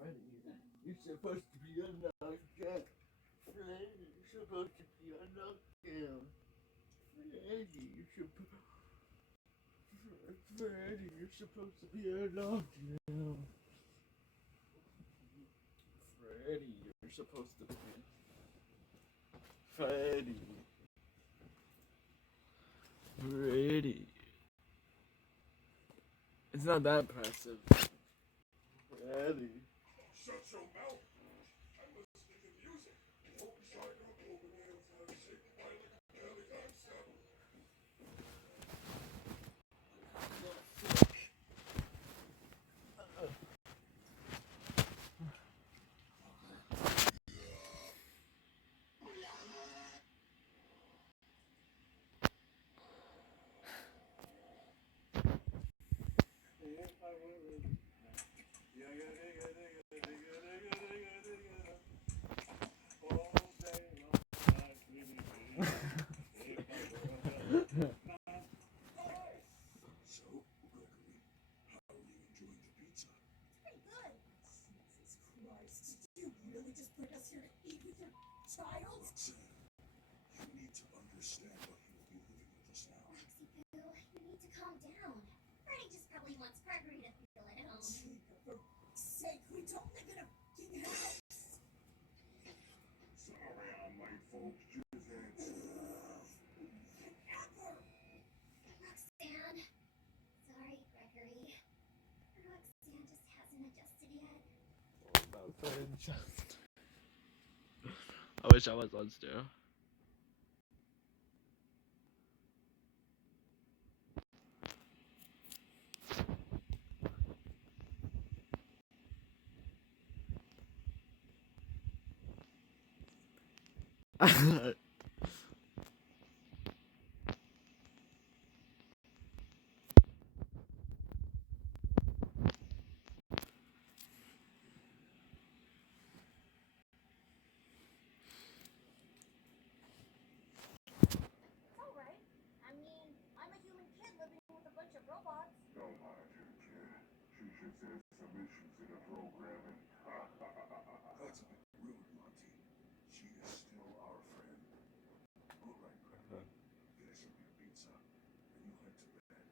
Freddy, you're supposed to be unlocked. Freddy, you're supposed to be unlocked. Freddy, Freddy, you're supposed to be unlocked. Freddy, you're supposed to be. Freddy. Freddy. It's not that impressive. Freddy. Shut your mouth. I'm listening to music. Hope you try to open it for the sake of my little concept. So, Gregory, how are you enjoying the pizza? Pretty good. Jesus Christ. Did you really just bring us here to eat with your child? Roxanne, you need to understand why he will be living with us now. Roxy Boo, you need to calm down. Freddy just probably wants Gregory to feel at home. For sake, we don't live in a fucking house. Sorry I'm late, folks. Just had Whatever. Roxanne. Sorry, Gregory. Roxanne just hasn't adjusted yet. I wish I was on still. It's alright. I mean, I'm a human kid living with a bunch of robots. Don't mind your kid. She just has some issues in her programming. That's a bit rude, Monty. She is still our friend. All right, Gregory. Finish up your pizza, and you head to bed.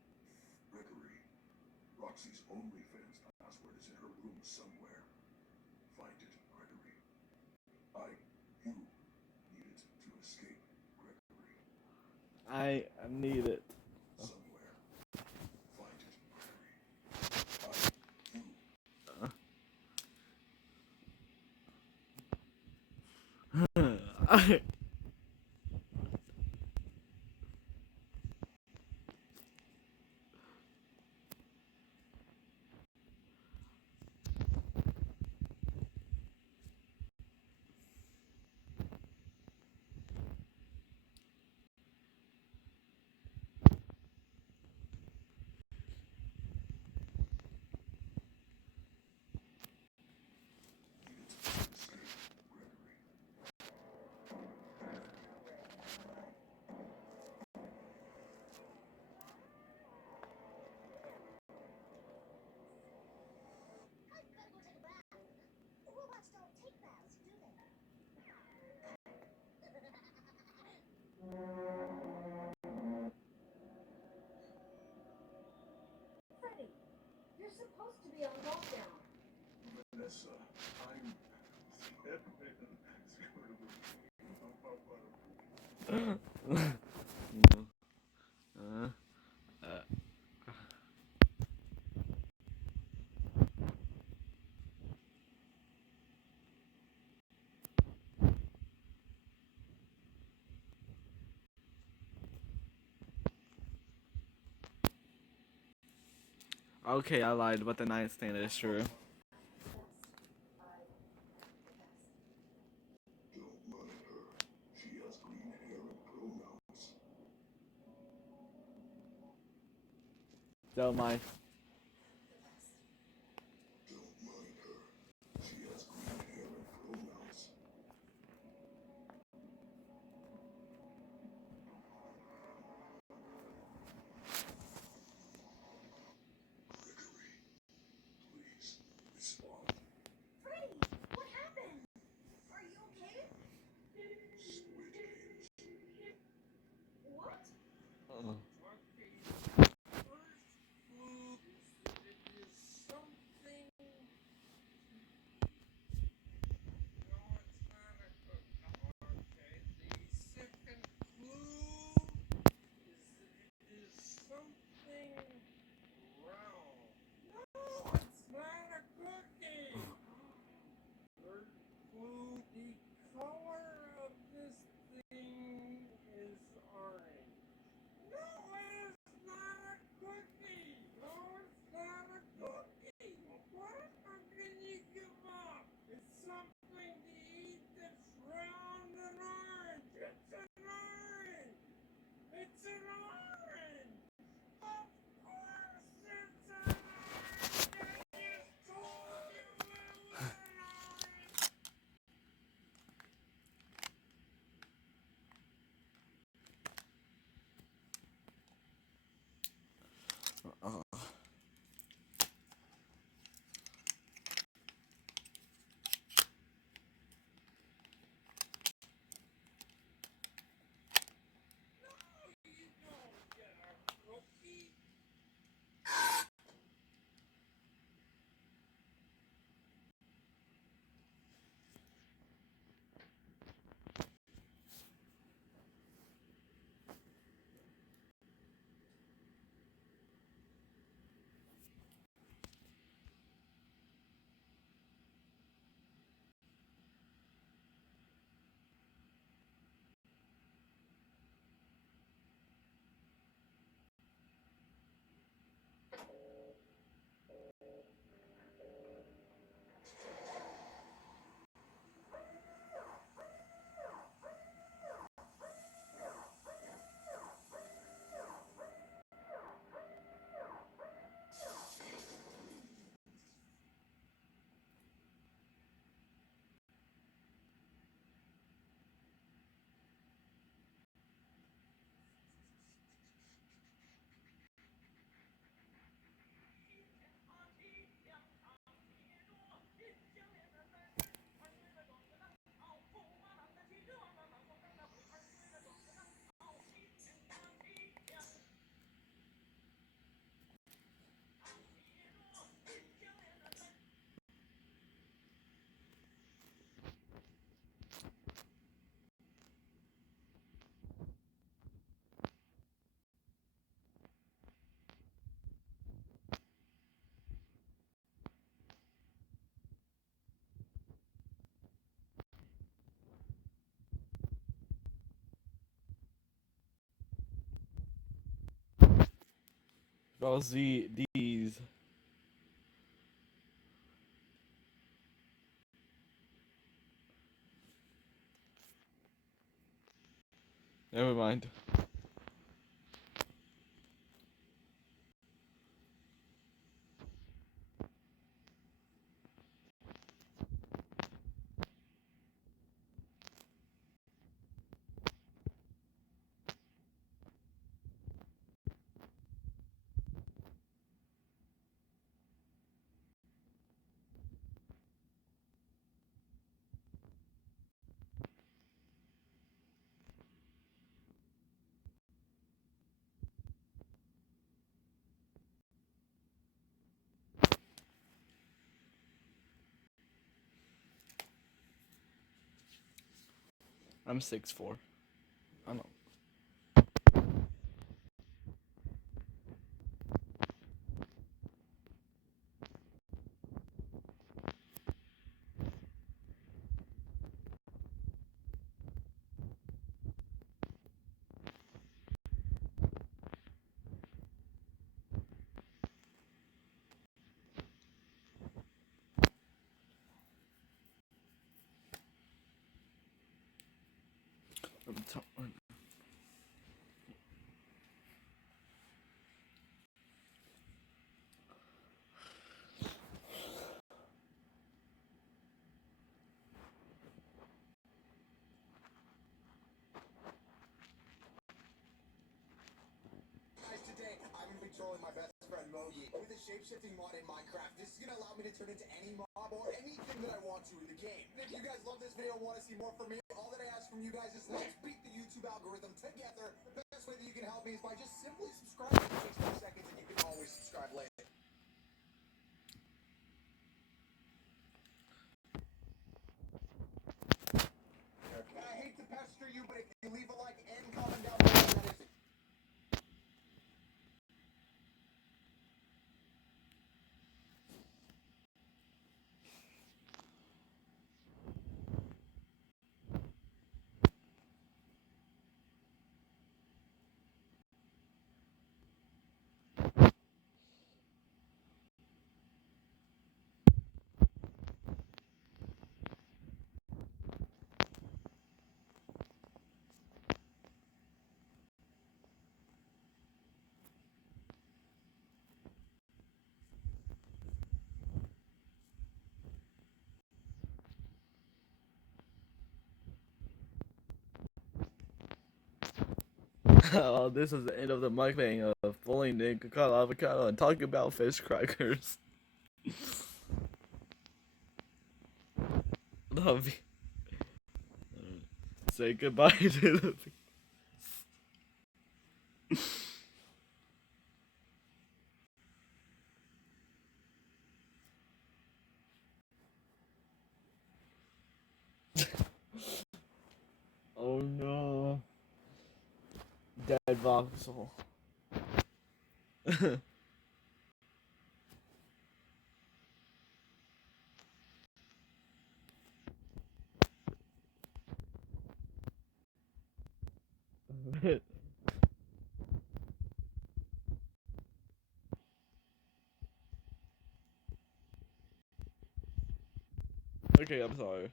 Gregory, Roxy's OnlyFans password is in her room somewhere. Find it, Gregory. You need it to escape, Gregory. I need it. Somewhere. Find it, Gregory. I I gotta go take a bath. Robots don't take baths, do they? Freddy, you're supposed to be on lockdown. Vanessa, I'm Okay, I lied, but the nightstand is true. Don't mind her. She has green hair and pronouns. Don't mind. Don't mind her. She has green hair and pronouns. Gregory, I'll see these. Never mind. I'm 6'4". I know. Guys, today I'm gonna be trolling my best friend Mogi with a shape-shifting mod in Minecraft. This is gonna allow me to turn into any mob or anything that I want to in the game. And if you guys love this video and want to see more from me, all that I ask from you guys is let's beat the YouTube algorithm together. The best way that you can help me is by just simply subscribing. It takes 5 seconds and you can always subscribe later. I hate to pester you, but if you leave a like and comment down below, that is it. Oh, this is the end of the mukbang of fully Nick Kakao Avocado and talking about fish crackers. Love you. Say goodbye to the. Oh no. Dead voxel. Okay, I'm sorry.